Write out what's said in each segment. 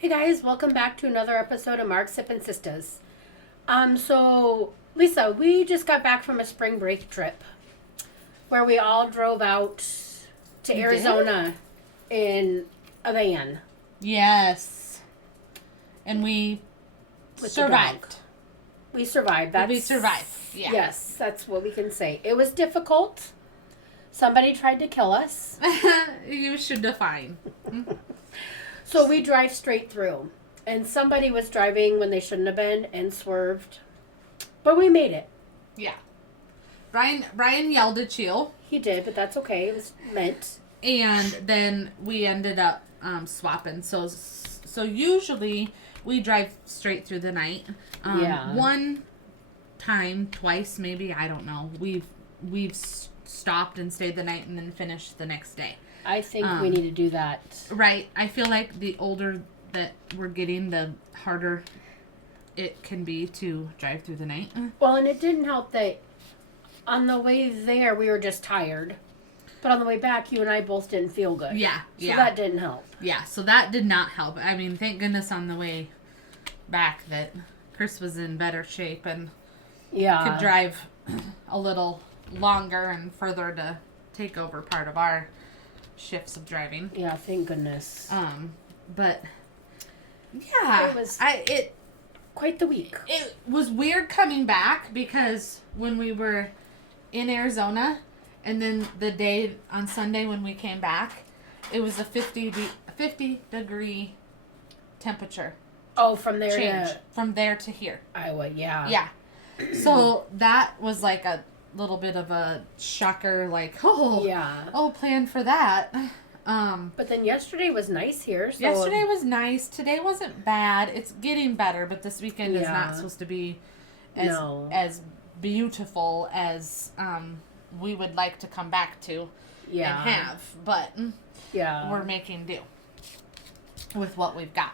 Hey guys, welcome back to another episode of Mark Sip and Sistas. So Lisa, we just got back from a spring break trip where we all drove out to We Arizona in a van Yes. And we with the dog. survived. We survived. We survived. Yeah. Yes, that's what we can say. It was difficult. Somebody tried to kill us. You should define. So we drive straight through. And somebody was driving when they shouldn't have been and swerved. But we made it. Yeah. Brian yelled at you. He did, but that's okay. It was meant. And then we ended up swapping. So usually we drive straight through the night. Yeah. One time, twice maybe, I don't know. We've stopped and stayed the night and then finished the next day. I think we need to do that. Right. I feel like the older that we're getting, the harder it can be to drive through the night. Well, and it didn't help that on the way there we were just tired. But on the way back, you and I both didn't feel good. Yeah. So that didn't help. Yeah, so that did not help. I mean, thank goodness on the way back that Chris was in better shape and could drive a little longer and further to take over part of our shifts of driving. Yeah, thank goodness. But yeah, It was quite the week. It was weird coming back because when we were in Arizona and then the day on Sunday when we came back, it was a 50 degree temperature Oh, from there change to from there to here. Iowa, yeah. Yeah. So that was like a little bit of a shocker, like, plan for that. But then yesterday was nice here. So Yesterday was nice. Today wasn't bad. It's getting better, but this weekend is not supposed to be as beautiful as we would like to come back to and have. But we're making do with what we've got.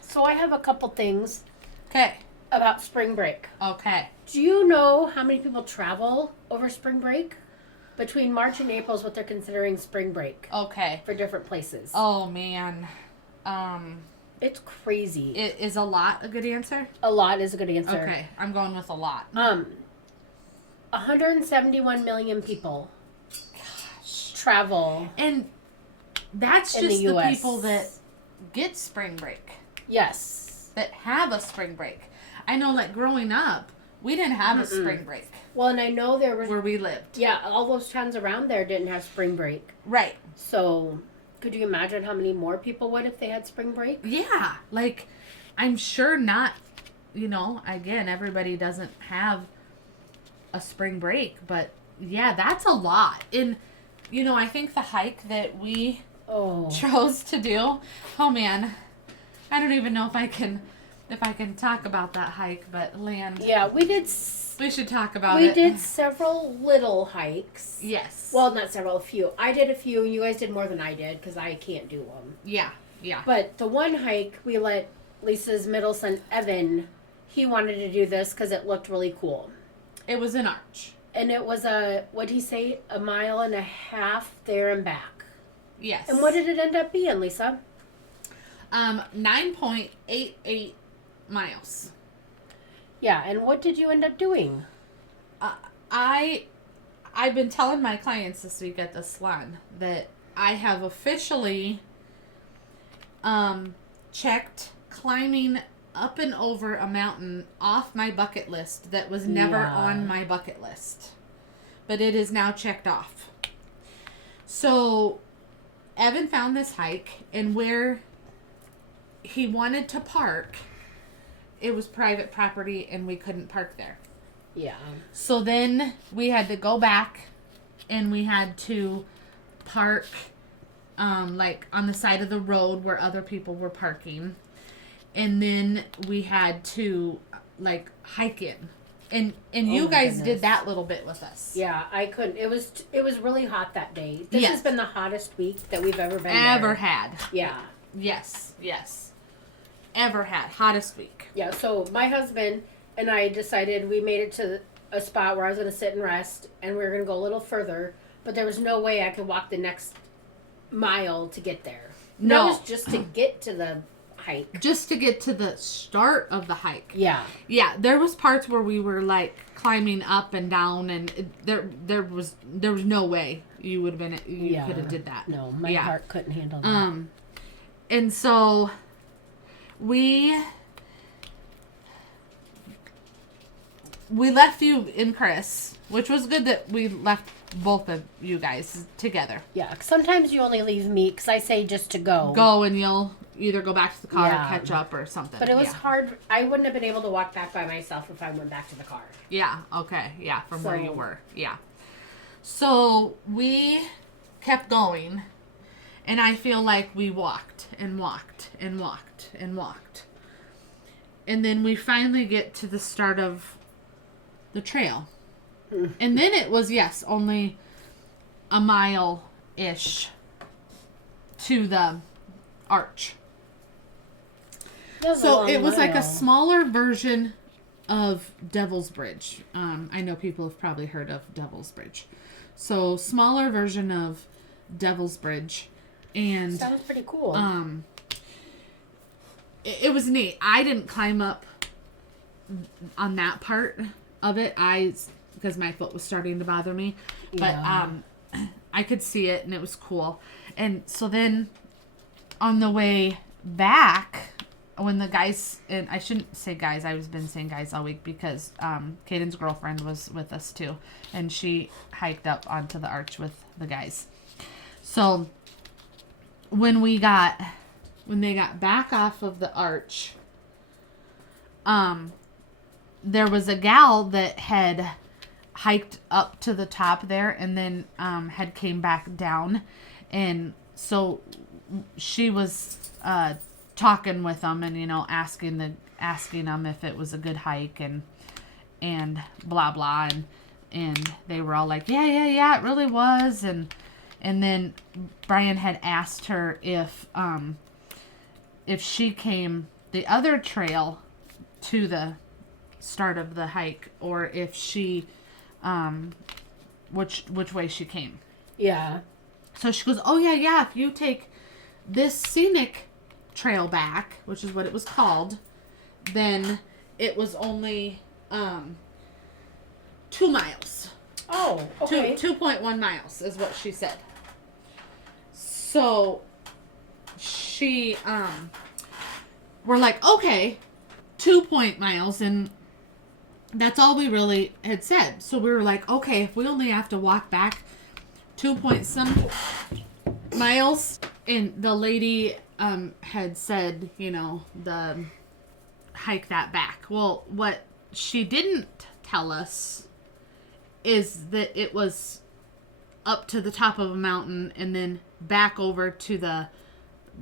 So I have a couple things Okay. about spring break. Okay. Do you know how many people travel over spring break? Between March and April is what they're considering spring break. Okay. For different places. Oh, man. It's crazy. Is a lot a good answer? A lot is a good answer. Okay. I'm going with a lot. 171 million people travel. And that's in just the the US. people that get spring break. Yes. That have a spring break. I know, like, growing up, we didn't have a spring break Well, and I know there was... where we lived. Yeah, all those towns around there didn't have spring break. Right. So, could you imagine how many more people would if they had spring break? Yeah. Like, I'm sure not, again, everybody doesn't have a spring break, but yeah, that's a lot. And, I think the hike that we chose to do, oh man, I don't even know if I can talk about that hike, but land. Yeah, we should talk about it. it. We did several little hikes. Yes. Well, not several, a few. I did a few, and you guys did more than I did, because I can't do them. Yeah. But the one hike, we let Lisa's middle son, Evan, he wanted to do this because it looked really cool. It was an arch. And it was what'd he say, 1.5 miles there and back. Yes. And what did it end up being, Lisa? 9.88 miles. Yeah, and what did you end up doing? I've been telling my clients this week at the salon that I have officially checked climbing up and over a mountain off my bucket list that was never on my bucket list. But it is now checked off. So Evan found this hike, and where he wanted to park, it was private property and we couldn't park there. Yeah. So then we had to go back and we had to park like on the side of the road where other people were parking. And then we had to like hike in. And you guys did that little bit with us. Yeah, I couldn't. It was really hot that day. This has been the hottest week that we've ever been had. Yeah. Yes. Ever had. Hottest week. Yeah, so my husband and I decided we made it to a spot where I was going to sit and rest, and we were going to go a little further, but there was no way I could walk the next mile to get there. No. That was just to get to the hike. Just to get to the start of the hike. Yeah. Yeah, there was parts where we were like climbing up and down, and there was no way you would have been could have did that. No, my heart couldn't handle that. And so we left you and Chris, which was good that we left both of you guys together. Yeah, sometimes you only leave me because I say just to go. Go, and you'll either go back to the car or catch up or something. But it was hard. I wouldn't have been able to walk back by myself if I went back to the car. Yeah, okay. Yeah, from where you were. Yeah. So we kept going, and I feel like we walked and walked and walked and walked. And then we finally get to the start of the trail. And then it was, only a mile-ish to the arch. So it was like a smaller version of Devil's Bridge. I know people have probably heard of Devil's Bridge. So smaller version of Devil's Bridge. And sounds pretty cool. It was neat. I didn't climb up on that part of it. Because my foot was starting to bother me. But I could see it, and it was cool. And so then on the way back, when the guys, and I shouldn't say guys, I've been saying guys all week because Caden's girlfriend was with us too. And she hiked up onto the arch with the guys. So when they got back off of the arch, there was a gal that had hiked up to the top there and then had came back down, and so she was talking with them and asking them if it was a good hike and blah blah, and they were all like yeah it really was, and then Brian had asked her if she came the other trail to the start of the hike, or if she which way she came. Yeah. So she goes, oh yeah, if you take this scenic trail back, which is what it was called, then it was only 2 miles. Oh, okay. 2.1 miles is what she said. So she we're like, okay, 2 miles, and that's all we really had said. So we were like, okay, if we only have to walk back 2 point some miles, and the lady had said, the hike that back. Well, what she didn't tell us is that it was up to the top of a mountain and then back over to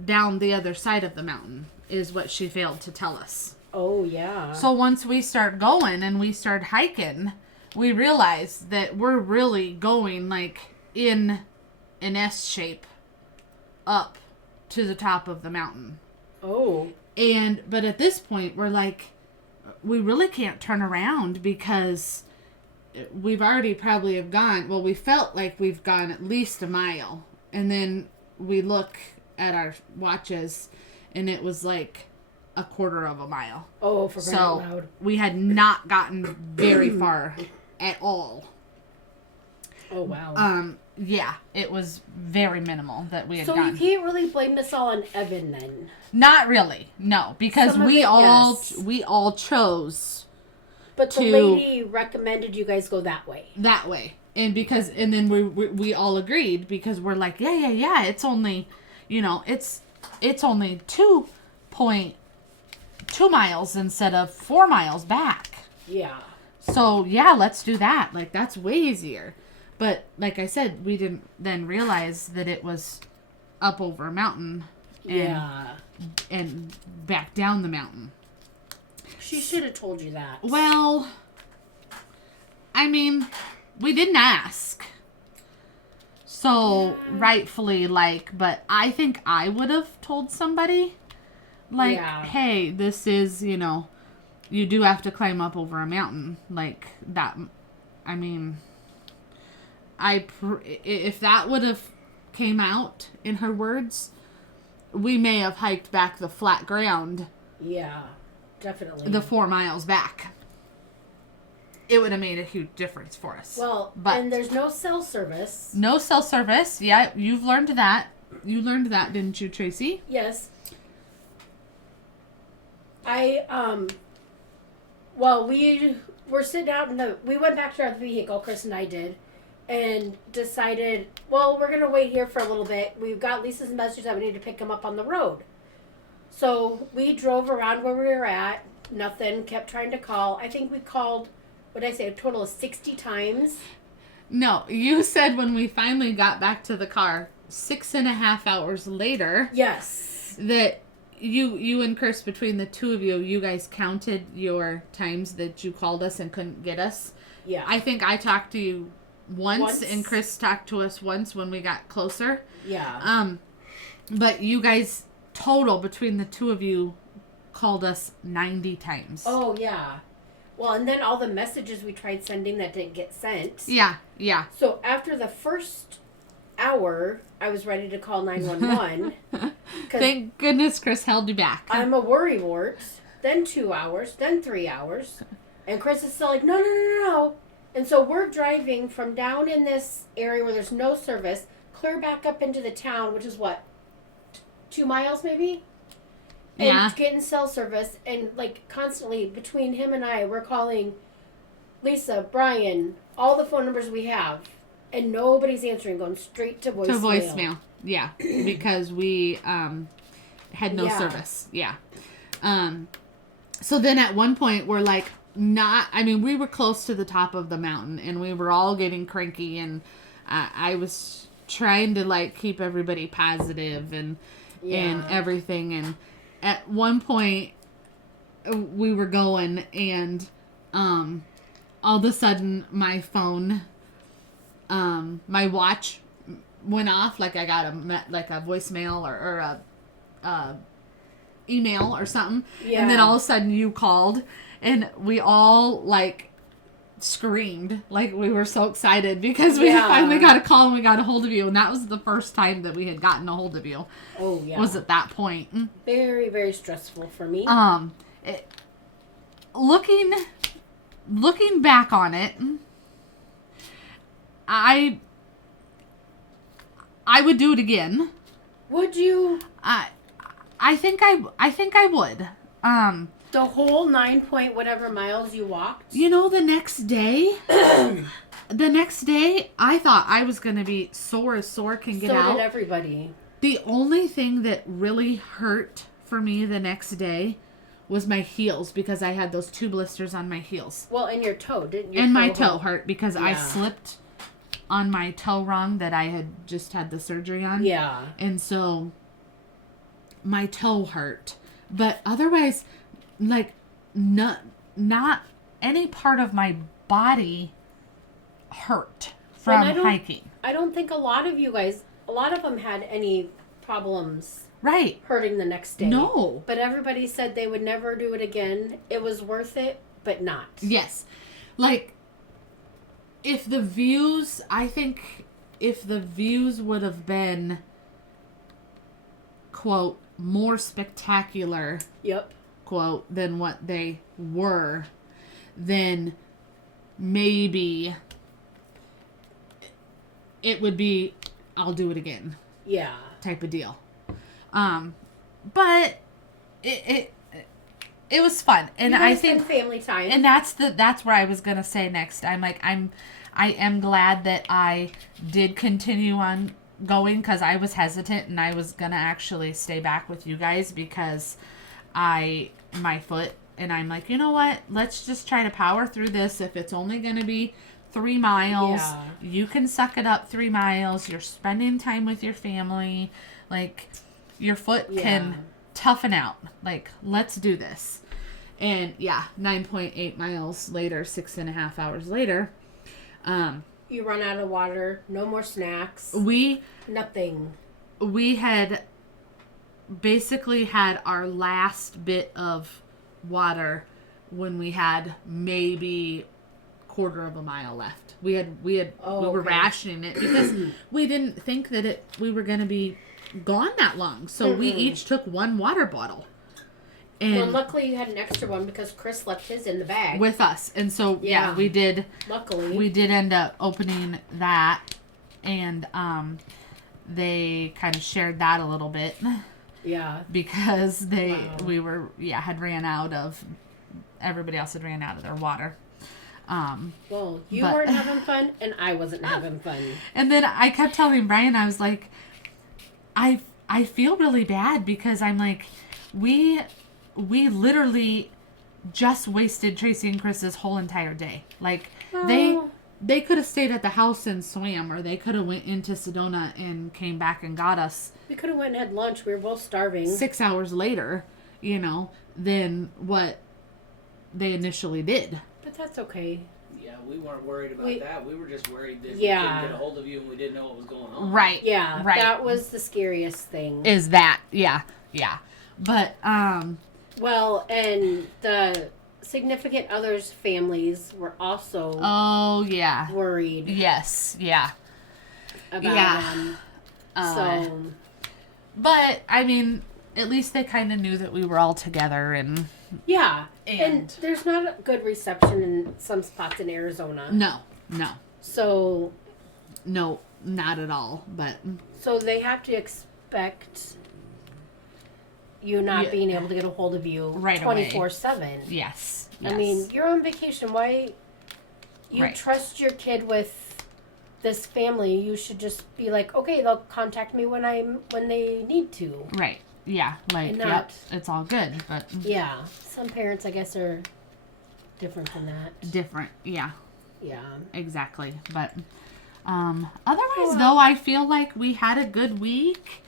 down the other side of the mountain is what she failed to tell us. Oh, yeah. So once we start going and we start hiking, we realize that we're really going like in an S shape up to the top of the mountain. Oh. But at this point, we're like, we really can't turn around because we've already probably have gone, we felt like we've gone at least a mile. And then we look at our watches and it was like a quarter of a mile. Oh, for crying out loud. So we had not gotten very far at all. Oh, wow. Yeah, it was very minimal that we had so gotten. So you can't really blame this all on Evan then? Not really, no, because we all chose. But the lady recommended you guys go that way. That way, and then we all agreed because we're like, yeah, it's only, it's only 2.2 miles instead of 4 miles back. Yeah. So yeah, let's do that. Like that's way easier. But like I said, we didn't then realize that it was up over a mountain. And back down the mountain. She should have told you that. Well, I mean, we didn't ask. So rightfully, but I think I would have told somebody, hey, this is, you do have to climb up over a mountain. Like that. I mean, if that would have came out in her words, we may have hiked back the flat ground Yeah, definitely. the 4 miles back. It would have made a huge difference for us. Well, but and there's no cell service. no cell service. Yeah, you've learned that. You learned that, didn't you, Tracy? Yes. Well, we were sitting out we went back to our vehicle, Chris and I did, and decided, well, we're going to wait here for a little bit. We've got Lisa's message that we need to pick him up on the road. So we drove around where we were at. Nothing. Kept trying to call. I think we called, what did I say, a total of 60 times. No, you said when we finally got back to the car, 6.5 hours later. Yes. That you and Chris, between the two of you, you guys counted your times that you called us and couldn't get us. Yeah. I think I talked to you once and Chris talked to us once when we got closer. Yeah. But you guys total between the two of you called us 90 times. Oh, yeah. Well, and then all the messages we tried sending that didn't get sent. Yeah, yeah. So after the first hour, I was ready to call 911. Thank goodness Chris held you back. I'm a worrywart. Then 2 hours, then 3 hours. And Chris is still like, no. And so we're driving from down in this area where there's no service, clear back up into the town, which is what, 2 miles maybe? And Yeah. getting cell service, and like constantly between him and I, we're calling Lisa, Brian, all the phone numbers we have, and nobody's answering, going straight to voicemail. Yeah, because we had no service. Yeah. So then at one point we're like, we were close to the top of the mountain and we were all getting cranky, and I was trying to like keep everybody positive and everything, and at one point we were going, and all of a sudden my phone, my watch went off, like I got a voicemail or a email or something. Yeah. And then all of a sudden you called, and we all like screamed, like we were so excited because we finally got a call and we got a hold of you, and that was the first time that we had gotten a hold of you. Oh yeah. Was at that point. Very, very stressful for me. Looking back on it, I would do it again. Would you? I think I would. The whole 9 point whatever miles you walked? You know, the next day, I thought I was going to be sore as sore can get out. So did everybody. The only thing that really hurt for me the next day was my heels, because I had those 2 blisters on my heels. Well, and your toe, didn't you? And my toe hurt because I slipped on my toe wrong that I had just had the surgery on. Yeah. And so my toe hurt. But otherwise, like, not any part of my body hurt from hiking. I don't think a lot of them had any problems hurting the next day. No. But everybody said they would never do it again. It was worth it, but not. Yes. Like, if the views would have been, quote, more spectacular, quote, than what they were, then maybe it would be, I'll do it again. Yeah. Type of deal. But it was fun, and I think family time, and that's where I was gonna say next. I am glad that I did continue on going, because I was hesitant and I was gonna actually stay back with you guys because my foot, and I'm like, you know what? Let's just try to power through this. If it's only gonna be 3 miles, you can suck it up. 3 miles. You're spending time with your family. Like, your foot can toughen out. Like, let's do this. And 9.8 miles later, 6.5 hours later, you run out of water. No more snacks. Nothing. We had basically had our last bit of water when we had maybe quarter of a mile left. We were rationing it because we didn't think that we were going to be gone that long. So we each took one water bottle. And well, luckily you had an extra one because Chris left his in the bag. with us. And so, yeah, we did. Luckily. We did end up opening that. And they kind of shared that a little bit. Yeah. Because had ran out of, everybody else had ran out of their water. Well, you weren't having fun, and I wasn't having fun. And then I kept telling Brian, I was like, I feel really bad because I'm like, we literally just wasted Tracy and Chris's whole entire day. Like, they could have stayed at the house and swam, or they could have went into Sedona and came back and got us. We could have went and had lunch. We were both starving. 6 hours later, than what they initially did. But that's okay. Yeah, we weren't worried about that. We were just worried that we Yeah. couldn't get a hold of you and we didn't know what was going on. Right. Yeah. Right. That was the scariest thing. Is that. Yeah. Yeah. But, well, and the significant others' families were also oh, yeah. worried Yes. Yeah. about them. So, but, I mean, at least they kind of knew that we were all together and... yeah. And And there's not a good reception in some spots in Arizona. No. So... No, not at all, but... So they have to expect you not being able to get a hold of you right away. 24/7. Yes. I mean, you're on vacation. Why you trust your kid with this family? You should just be like, okay, they'll contact me when they need to. Right. Yeah. Like, not, it's all good, but yeah, some parents, I guess, are different than that. Different. Yeah. Yeah. Exactly. But otherwise, though, I feel like we had a good week.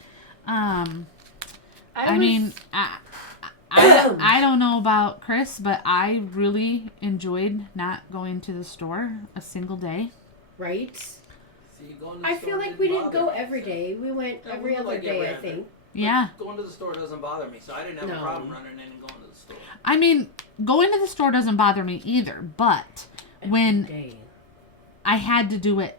I mean, I don't know about Chris, but I really enjoyed not going to the store a single day. Right? See, going to the I store feel like we didn't go every day. We went every other day, I think. Yeah. Going to the store doesn't bother me, so I didn't have a problem running in and going to the store. I mean, going to the store doesn't bother me either, but when I had to do it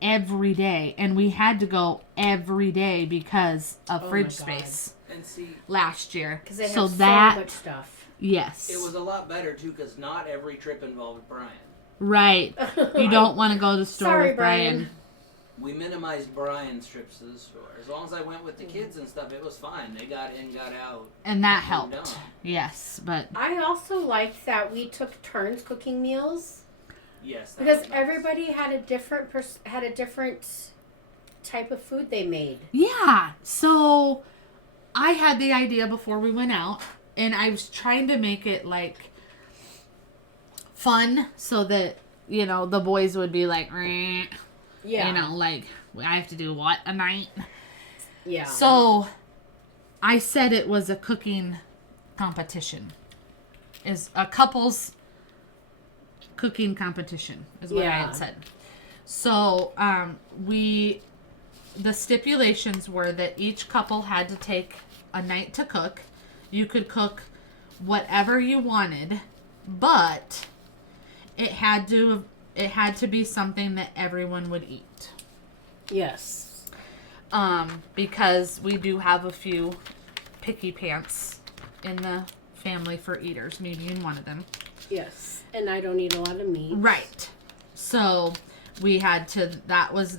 every day, and we had to go every day because of fridge space. And see, last year. Because they have so much stuff. Yes. It was a lot better, too, because not every trip involved Brian. Right. You don't want to go to the store with Brian. We minimized Brian's trips to the store. As long as I went with the kids and stuff, it was fine. They got in, got out. And that helped. Yes, but... I also liked that we took turns cooking meals. Yes. Because everybody had a different type of food they made. Yeah. So... I had the idea before we went out, and I was trying to make it, like, fun so that, the boys would be like, Reh. Yeah. Like, I have to do what a night? Yeah. So, I said it was a cooking competition. Is a couple's cooking competition, is what I had said. So, the stipulations were that each couple had to take a night to cook. You could cook whatever you wanted, but it had to be something that everyone would eat. Yes. Because we do have a few picky pants in the family for eaters, me being one of them. Yes. And I don't eat a lot of meat. Right. So we had to, that was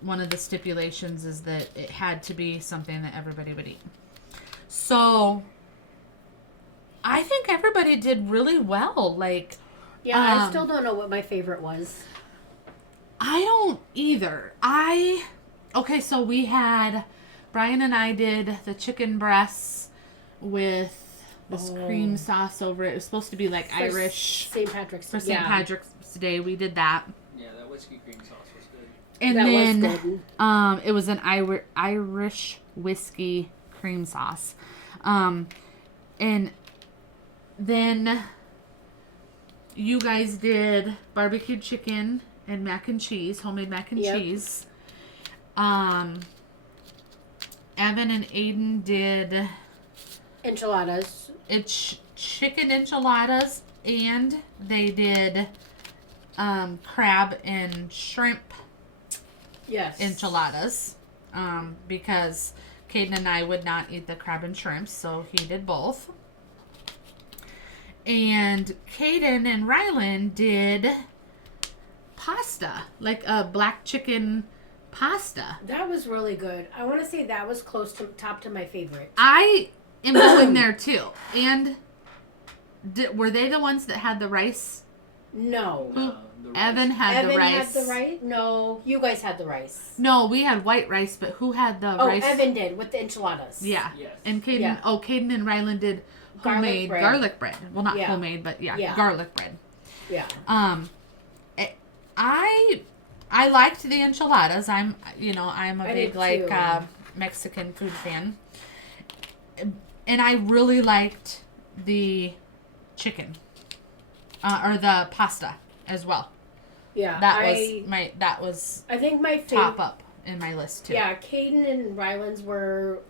one of the stipulations, is that it had to be something that everybody would eat. So I think everybody did really well. Like, yeah, I still don't know what my favorite was. I don't either. Okay, so we had, Brian and I did the chicken breasts with this cream sauce over it. It was supposed to be like Irish. St. Patrick's Day. For St. Patrick's Day, we did that. Yeah, that whiskey cream sauce was good. And that then was good. It was an Irish whiskey cream sauce. And then you guys did barbecue chicken and mac and cheese, homemade mac and cheese. Evan and Aiden did enchiladas. It's chicken enchiladas, and they did crab and shrimp Yes. enchiladas, because Caden and I would not eat the crab and shrimp, so he did both. And Caden and Rylan did pasta, like a black chicken pasta. That was really good. I want to say that was close to top to my favorite. I am going there too. And were they the ones that had the rice? No. The rice. Evan had the rice. Had the rice? No, you guys had the rice. No, we had white rice, but who had the rice? Oh, Evan did with the enchiladas. Yeah. Yes. And Caden, Yeah. Caden and Rylan did homemade garlic bread. Well, not Yeah. homemade, but Yeah. garlic bread. Yeah. I liked the enchiladas. I'm a I big did too. Mexican food fan. And I really liked the chicken. Or the pasta as well. Yeah. That was I think my top favorite. up in my list too. Yeah, Caden and Rylan's were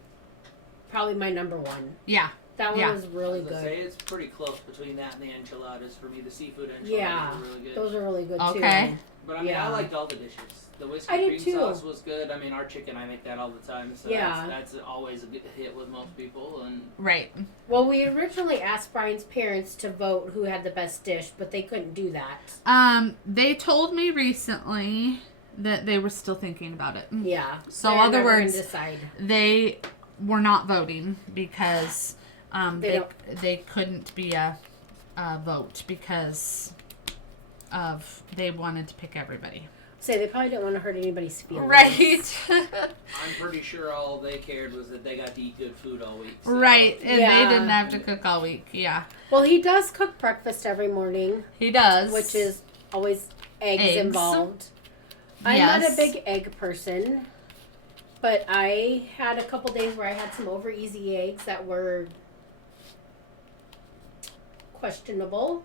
probably my number one. Yeah. That one Yeah. was really I was gonna good. say, it's pretty close between that and the enchiladas for me. The seafood enchiladas Yeah, are really good. those are really good Okay. too. But I mean, Yeah. I liked all the dishes. The whiskey I did cream too. sauce was good. I mean, our chicken, I make that all the time, so Yeah. that's always a good hit with most people. And Right. Well, we originally asked Brian's parents to vote who had the best dish, but they couldn't do that. They told me recently that they were still thinking about it. Yeah. So, They're other never gonna words, decide. they were not voting because They they couldn't be a vote because of they wanted to pick everybody. Say they probably didn't want to hurt anybody's feelings. Right. I'm pretty sure all they cared was that they got to eat good food all week. So. Right. And Yeah. they didn't have to cook all week. Yeah. Well, he does cook breakfast every morning, He does. which is always eggs involved. I'm Yes. not a big egg person, but I had a couple days where I had some over easy eggs that were questionable.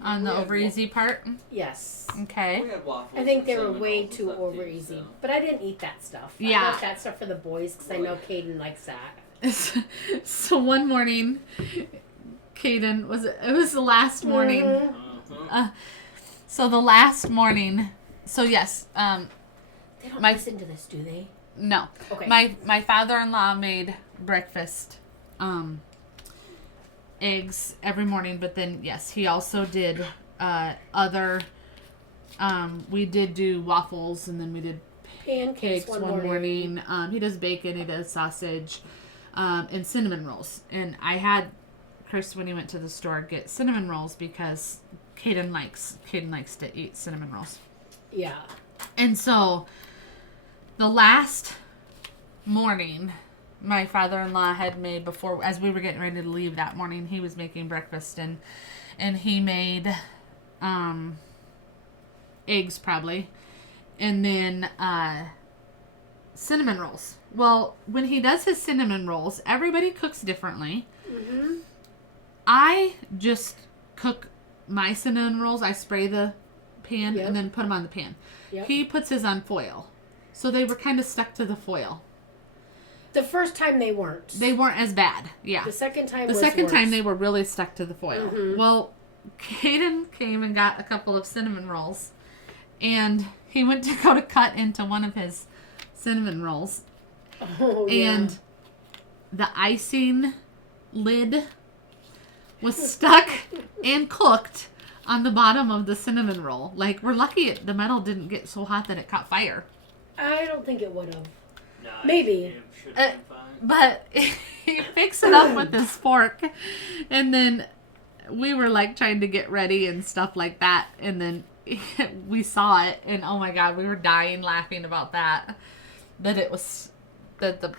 on the We had over easy part. Yes. Okay. We had waffles. I think and they were cinnamon way rolls and too stuff, over too, easy. so. But I didn't eat that stuff. Yeah. I left that stuff for the boys because I know Caden likes that. So one morning, Caden it was the last morning. Mhm. Uh-huh. So the last morning. So yes. They don't My- listen to this, do they? No. Okay. My father-in-law made breakfast, eggs every morning, but then yes, he also did other. We did do waffles, and then we did Pancakes cakes one one morning. morning. He does bacon, he does sausage, and cinnamon rolls. And I had Chris, when he went to the store, get cinnamon rolls because Caden likes to eat cinnamon rolls. Yeah. And so the last morning my father-in-law had made before, as we were getting ready to leave that morning, he was making breakfast, and he made eggs probably, and then cinnamon rolls. Well, when he does his cinnamon rolls, everybody cooks differently. Mm-hmm. I just cook my cinnamon rolls. I spray the pan Yep. and then put them on the pan. Yep. He puts his on foil. So they were kind of stuck to the foil. The first time they weren't. They weren't as bad. Yeah. The second time The was second worse. time they were really stuck to the foil. Mhm. Well, Caden came and got a couple of cinnamon rolls. And he went to go to cut into one of his cinnamon rolls. Oh, yeah. And the icing lid was stuck and cooked on the bottom of the cinnamon roll. Like, we're lucky the metal didn't get so hot that it caught fire. I don't think it would have. No, Maybe. It should have been fine. But he picks it up with his fork, and then we were like trying to get ready and stuff like that, and then we saw it, and oh my god, we were dying laughing about that. That it was that the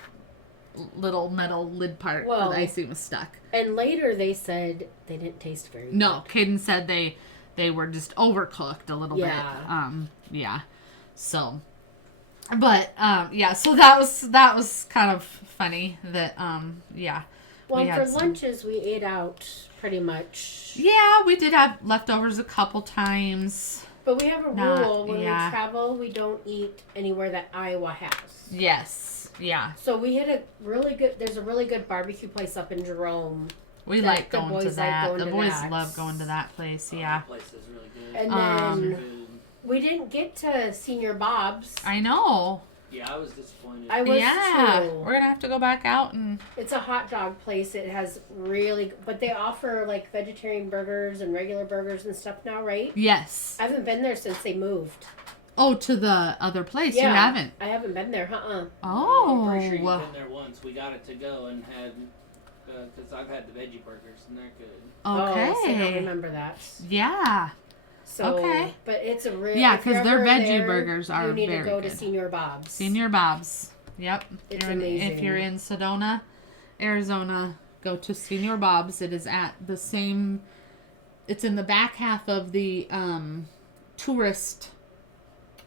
little metal lid part Well, for the icing was stuck. And later they said they didn't taste very good. No, Caden said they were just overcooked a little Yeah. bit. Yeah. So, but yeah. So that was kind of funny. That yeah. Well, we for had some- lunches we ate out pretty much. Yeah, we did have leftovers a couple times. But we have a Not- rule when yeah. we travel, we don't eat anywhere that Iowa has. Yes. Yeah. So we had there's a really good barbecue place up in Jerome. We That like the going to boys like that. going The to boys that. love going to that place. Oh, Yeah. that place is really good. And Um, then we didn't get to Senior Bob's. I know. Yeah, I was disappointed. I was Yeah, too. we're gonna have to go back out and. It's a hot dog place. It has but they offer like vegetarian burgers and regular burgers and stuff now, right? Yes. I haven't been there since they moved. Oh, to the other place. Yeah, You haven't. I haven't been there. Oh. I'm pretty sure you've been there once. We got it to go and had, because I've had the veggie burgers and they're good. Okay. Oh, see, I don't remember that. Yeah. So, Okay. But it's a real. Yeah, if you're 'cause their ever veggie there, burgers are You need very to go good. to Senior Bob's. Senior Bob's. Yep. It's If amazing. you're in Sedona, Arizona, go to Senior Bob's. It is at the same. It's in the back half of the tourist.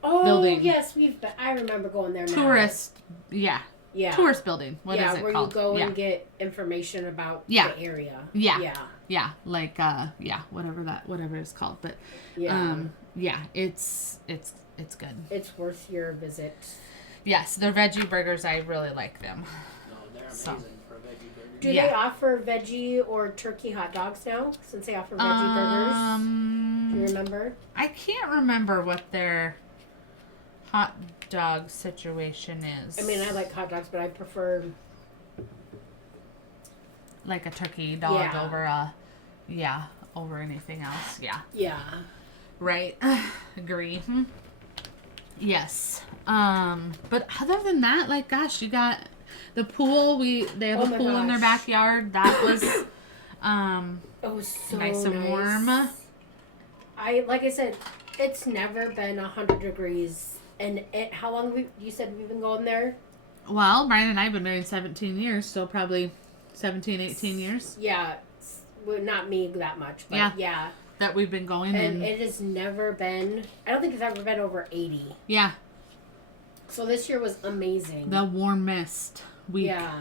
Oh building. yes, I remember going there. Tourist. Yeah. Yeah. Tourist building. What is it where called? you go yeah. and get information about Yeah. the area. Yeah. Yeah. Yeah. Like whatever it's called, but Yeah. yeah, it's good. It's worth your visit. Yes, the veggie burgers, I really like them. No, they're amazing So. for a veggie burger. Do they offer veggie or turkey hot dogs now? Since they offer veggie burgers, do you remember? I can't remember what their hot dog situation is. I mean, I like hot dogs, but I prefer. like a turkey dog Yeah. over anything else. Yeah. Yeah. Right. Agree. Yes. But other than that, like, gosh, you got the pool. They have Oh a my pool in their gosh. backyard. That was It was so nice and warm. Like I said, it's never been 100 degrees. And how long you said we've been going there? Well, Brian and I have been married 17 years, so probably 17, 18 years. Yeah. Well, not me that much, but yeah. That we've been going And it has never been, I don't think it's ever been over 80. yeah, So this year was amazing. the warmest week Yeah.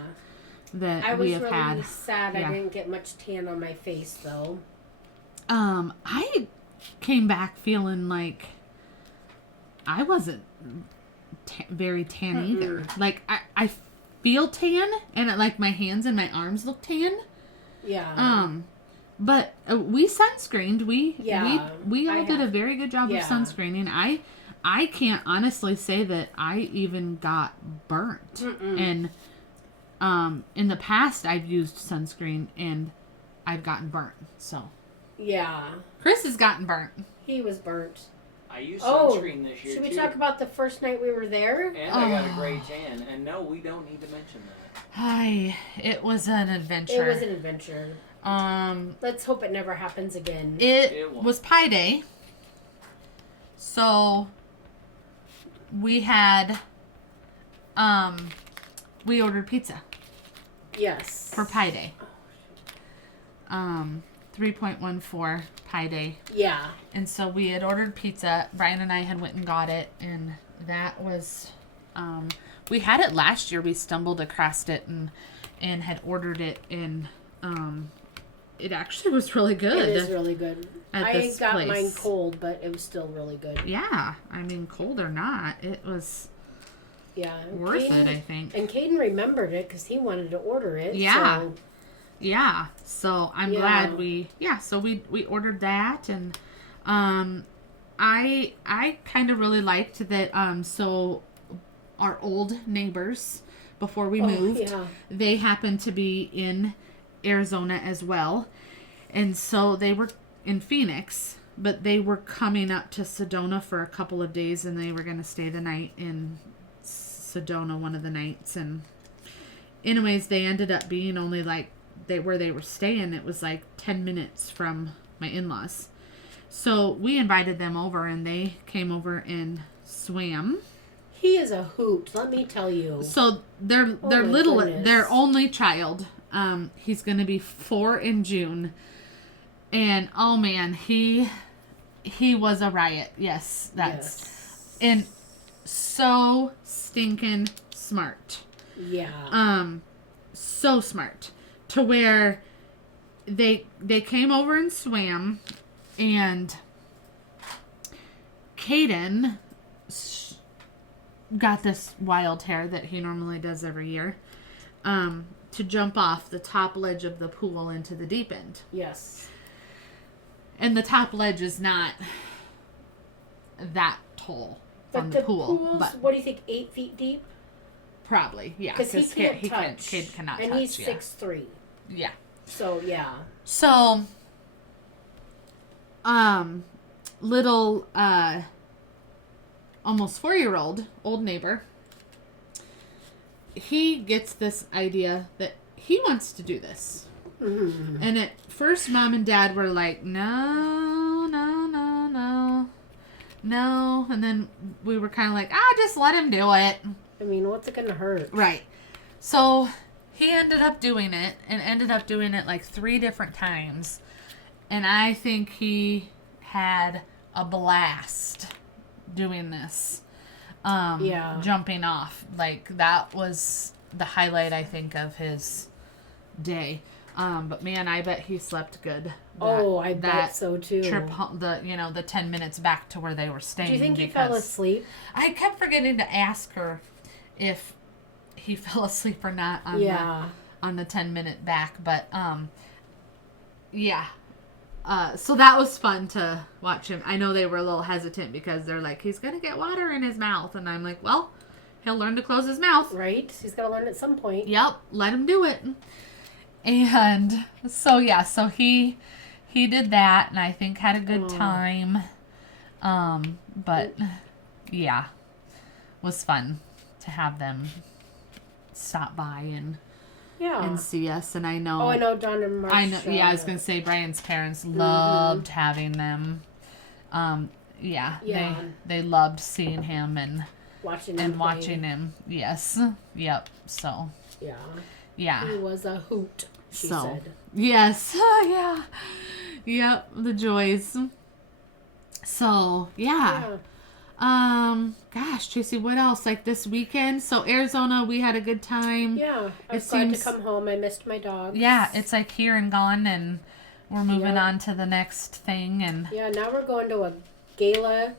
that I was we have really had. sad Yeah. I didn't get much tan on my face, though. I came back feeling like I wasn't very tan either. Like, I feel tan, and like my hands and my arms look tan. Yeah. But we sunscreened. We all I did a have. very good job of Yeah. sunscreening. I can't honestly say that I even got burnt. Mm-mm. And in the past I've used sunscreen and I've gotten burnt. So Yeah. Chris has gotten burnt. He was burnt. I used Oh, sunscreen this year should we too. talk about the first night we were there? And I got a gray tan. And no, we don't need to mention that. Hi, it was an adventure. It was an adventure. Let's hope it never happens again. It won't. was Pi Day. So we had we ordered pizza Yes. for Pi Day. 3.14 Pi Day. Yeah. And so we had ordered pizza. Brian and I had went and got it, and that was we had it last year. We stumbled across it and had ordered it, and it actually was really good. It is really good. At I this got place. mine cold, but it was still really good. Yeah, I mean, cold or not, it was Yeah. worth it, Caden- I think. And Caden remembered it because he wanted to order it. Yeah. So, Yeah, so I'm Yeah. glad we ordered that, and I kind of really liked that. So our old neighbors before we moved, yeah. they happened to be in Arizona as well, and so they were in Phoenix, but they were coming up to Sedona for a couple of days, and they were going to stay the night in Sedona one of the nights. And anyways, they ended up being only like where they were staying, it was like 10 minutes from my in-laws. So we invited them over, and they came over and swam. He is a hoot, let me tell you. So their my little goodness. their only child, he's going to be 4 in June, and oh man, he was a riot. Yes, that's Yes. and so stinking smart. Yeah. So smart to where they came over and swam, and Caden got this wild hair that he normally does every year, to jump off the top ledge of the pool into the deep end. Yes. And the top ledge is not that tall. But on the pool. pool's, But what do you think, 8 feet deep? probably, yeah. Because he can't touch. Kid cannot and touch. he's yeah. 6'3". Yeah. So, yeah. So, little, almost 4-year-old, old neighbor, he gets this idea that he wants to do this. Mm-hmm. And at first, Mom and Dad were like, no, no, no, no, no. And then we were kind of like, just let him do it. I mean, what's it going to hurt? Right. So he ended up doing it and ended up doing it like 3 different times. And I think he had a blast doing this. Yeah. Jumping off. Like, that was the highlight, I think, of his day. But man, I bet he slept good. I bet so too. Trip, the 10 minutes back to where they were staying. Do you think he fell asleep? I kept forgetting to ask her if he fell asleep or not on the 10-minute back, but yeah. So that was fun to watch him. I know they were a little hesitant because they're like, he's gonna get water in his mouth, and I'm like, well, he'll learn to close his mouth. Right? He's got to learn at some point. Yep, let him do it. And so yeah, so he did that, and I think had a good time. But yeah, was fun to have them stop by and see us. And I know. Oh, I know John and Marcia. I know. Yeah, I was gonna say Brian's parents loved having them. Yeah. They loved seeing him and watching him. Yes. Yep. So. Yeah. Yeah. He was a hoot. She said. Yes. Yeah. Yep. The joys. So yeah. Gosh, Tracy, what else? Like this weekend? So Arizona, we had a good time. Yeah. I was glad to come home. I missed my dog. Yeah, it's like here and gone, and we're moving on to the next thing. And yeah, now we're going to a gala.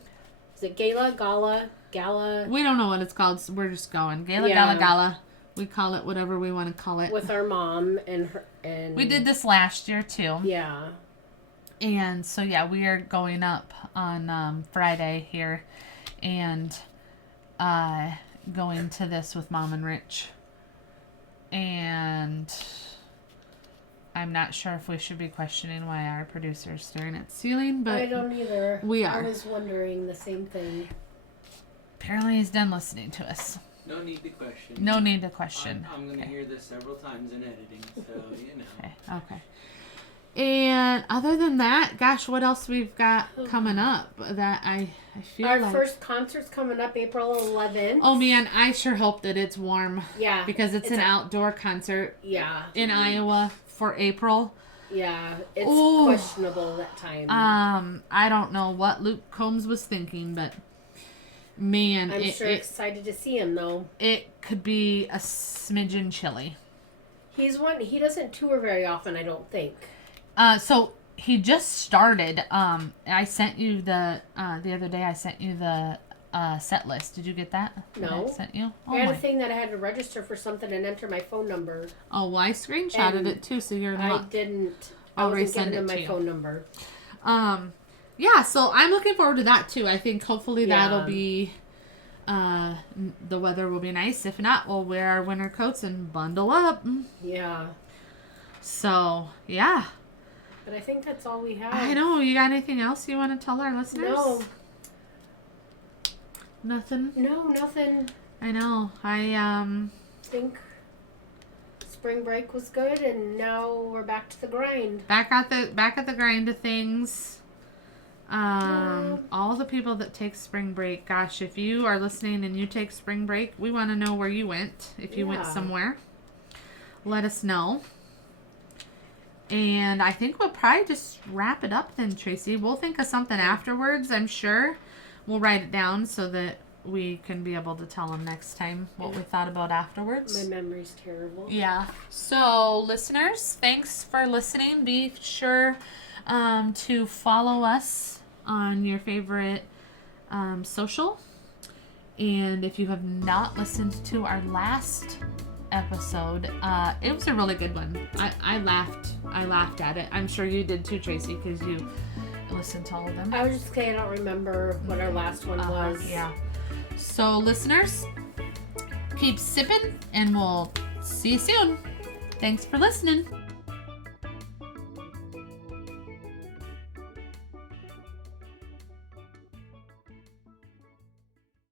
Is it gala? Gala? We don't know what it's called, so we're just going. Gala. We call it whatever we want to call it. With our mom and her. And we did this last year, too. Yeah. And so, yeah, we are going up on Friday here and going to this with Mom and Rich. And I'm not sure if we should be questioning why our producer's staring at the ceiling, but I don't either. We are. I was wondering the same thing. Apparently he's done listening to us. No need to question. No need to question. I'm going to hear this several times in editing, so you know. Okay. And other than that, gosh, what else we've got coming up that I feel our like... first concert's coming up April 11th. Oh, man, I sure hope that it's warm. Yeah. Because it's an outdoor concert. Yeah. In Iowa for April. Yeah. It's questionable that time. I don't know what Luke Combs was thinking, but... Man, I'm excited to see him, though. It could be a smidgen chilly. He doesn't tour very often, I don't think. So he just started. I sent you the other day. I sent you the set list. Did you get that? No. I sent you. I had a thing that I had to register for something and enter my phone number. Oh, well, I screenshotted it too, so you're not. I didn't. I'll I wasn't resend giving it him my to you. phone number. Yeah, so I'm looking forward to that too. I think hopefully that'll be, the weather will be nice. If not, we'll wear our winter coats and bundle up. Yeah. So, yeah. But I think that's all we have. I know. You got anything else you want to tell our listeners? No. Nothing? No, nothing. I know. I think spring break was good, and now we're back to the grind. Back at the grind of things. All the people that take spring break, gosh, if you are listening and you take spring break, we want to know where you went. If you went somewhere, let us know. And I think we'll probably just wrap it up then, Tracy. We'll think of something afterwards, I'm sure. We'll write it down so that we can be able to tell them next time what we thought about afterwards. My memory's terrible. Yeah. So, listeners, thanks for listening. Be sure to follow us on your favorite social. And if you have not listened to our last episode, it was a really good one. I laughed at it. I'm sure you did too, Tracy, because you listened to all of them. I was just saying I don't remember what our last one was. Yeah. So, listeners, keep sipping, and we'll see you soon. Thanks for listening.